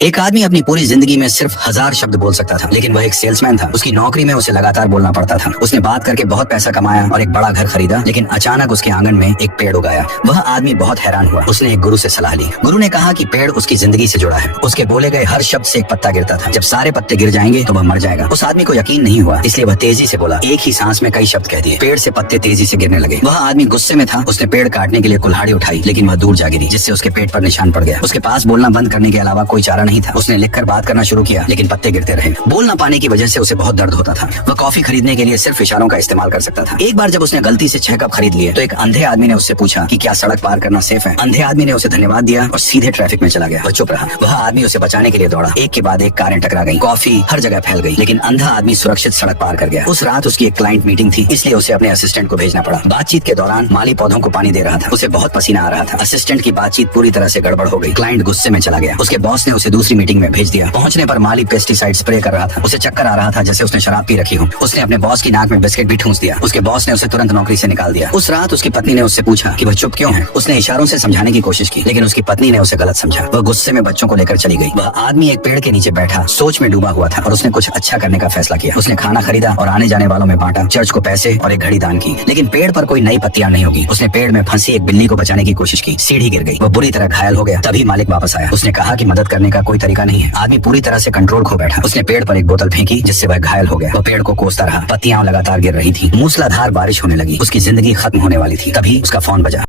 एक आदमी अपनी पूरी जिंदगी में सिर्फ 1000 शब्द बोल सकता था, लेकिन वह एक सेल्समैन था। उसकी नौकरी में उसे लगातार बोलना पड़ता था। उसने बात करके बहुत पैसा कमाया और एक बड़ा घर खरीदा, लेकिन अचानक उसके आंगन में एक पेड़ उगाया। वह आदमी बहुत हैरान हुआ। उसने एक गुरु से सलाह ली। गुरु ने कहा कि पेड़ उसकी जिंदगी से जुड़ा है। उसके बोले गए हर शब्द से एक पत्ता गिरता था। जब सारे पत्ते गिर जाएंगे तो वह मर जाएगा। उस आदमी को यकीन नहीं हुआ, इसलिए वह तेजी से बोला। एक ही सांस में कई शब्द कह दिए। पेड़ से पत्ते तेजी से गिरने लगे। वह आदमी गुस्से में था। उसने पेड़ काटने के लिए कुल्हाड़ी उठाई, लेकिन वह दूर जा गिरी, जिससे उसके पेट पर निशान पड़ गया। उसके पास बोलना बंद करने के अलावा कोई चारा नहीं था। उसने लिखकर बात करना शुरू किया, लेकिन पत्ते गिरते रहे। बोल ना पाने की वजह से उसे बहुत दर्द होता था। वह कॉफी खरीदने के लिए सिर्फ इशारों का इस्तेमाल कर सकता था। एक बार जब उसने गलती से 6 कप खरीद लिए तो एक अंधे आदमी ने उससे पूछा कि क्या सड़क पार करना सेफ है। अंधे आदमी ने उसे धन्यवाद दिया और सीधे ट्रैफिक में चला गया। वह चुप रहा। वह आदमी उसे बचाने के लिए दौड़ा। एक के बाद एक कारें टकरा गई। कॉफी हर जगह फैल गई, लेकिन अंधा आदमी सुरक्षित सड़क पार कर गया। उस रात उसकी एक क्लाइंट मीटिंग थी, इसलिए उसे अपने असिस्टेंट को भेजना पड़ा। बातचीत के दौरान माली पौधों को पानी दे रहा था। उसे बहुत पसीना आ रहा था। असिस्टेंट की बातचीत पूरी तरह से गड़बड़ हो गई। क्लाइंट गुस्से में चला गया। उसके बॉस ने उसे दूसरी मीटिंग में भेज दिया। पहुंचने पर माली पेस्टिसाइड स्प्रे कर रहा था। उसे चक्कर आ रहा था जैसे उसने शराब पी रखी हो। उसने अपने बॉस की नाक में बिस्किट भी ठूंस दिया। उसके बॉस ने उसे तुरंत नौकरी से निकाल दिया। उस रात उसकी पत्नी ने उससे पूछा कि वह चुप क्यों है। उसने इशारों से समझाने की कोशिश की, लेकिन उसकी पत्नी ने उसे गलत समझा। वह गुस्से में बच्चों को लेकर चली गई। वह आदमी एक पेड़ के नीचे बैठा सोच में डूबा हुआ था और उसने कुछ अच्छा करने का फैसला किया। उसने खाना खरीदा और आने जाने वालों में बांटा। चर्च को पैसे और एक घड़ी दान की, लेकिन पेड़ पर कोई नई पत्तियां नहीं होगी। उसने पेड़ में फंसी एक बिल्ली को बचाने की कोशिश की। सीढ़ी गिर गई। वह बुरी तरह घायल हो गया। तभी मालिक वापस आया। उसने कहा कि मदद करने का कोई तरीका नहीं है। आदमी पूरी तरह से कंट्रोल खो बैठा। उसने पेड़ पर एक बोतल फेंकी, जिससे वह घायल हो गया। वह पेड़ को कोसता रहा। पत्तियां लगातार गिर रही थी। मूसलाधार बारिश होने लगी। उसकी जिंदगी खत्म होने वाली थी। तभी उसका फोन बजा।